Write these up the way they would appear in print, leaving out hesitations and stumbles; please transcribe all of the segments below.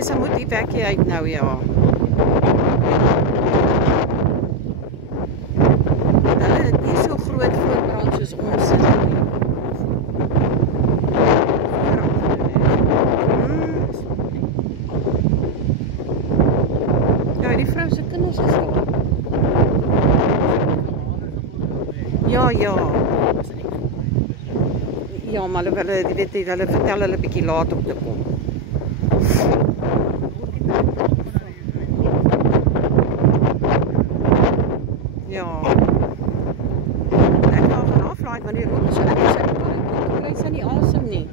Melissa moet die wekkie uit nou, ja. Hulle het nie so groot voorbrand soos ons sit nie. Ja, die vrou se kinders is daar. Ja, ja. Ja, maar hulle weet nie, hulle vertel hulle bietjie laat om te kom. Ja. Ek gaan gaan aflaai want die rook is so erg, ek kry sy nie asem nie.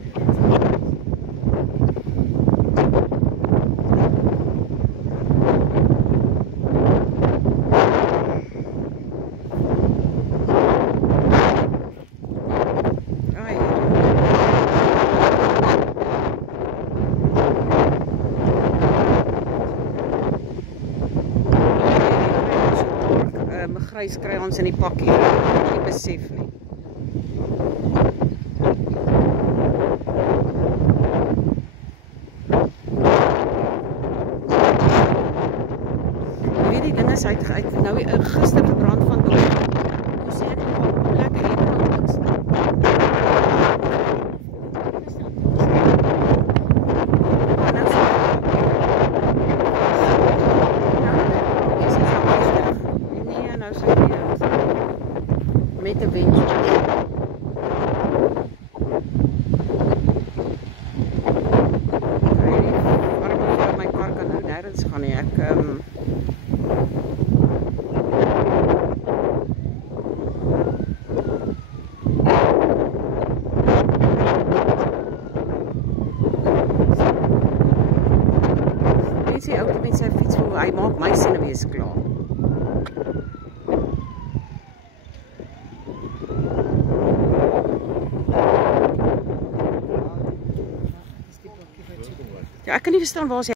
Grys kry ons in die pakkie, nie besef nie. Jy weet die ding is, hy het nou gister gebrand van donker. Toe sê ek nog lekker hier van ons. Met de wind. Waarom my kar kan nou nergens gaan nie. Ek mense ou met sy fiets voel, hy maak my sinne wees klaar. Ja, ek kan nie verstaan waar sy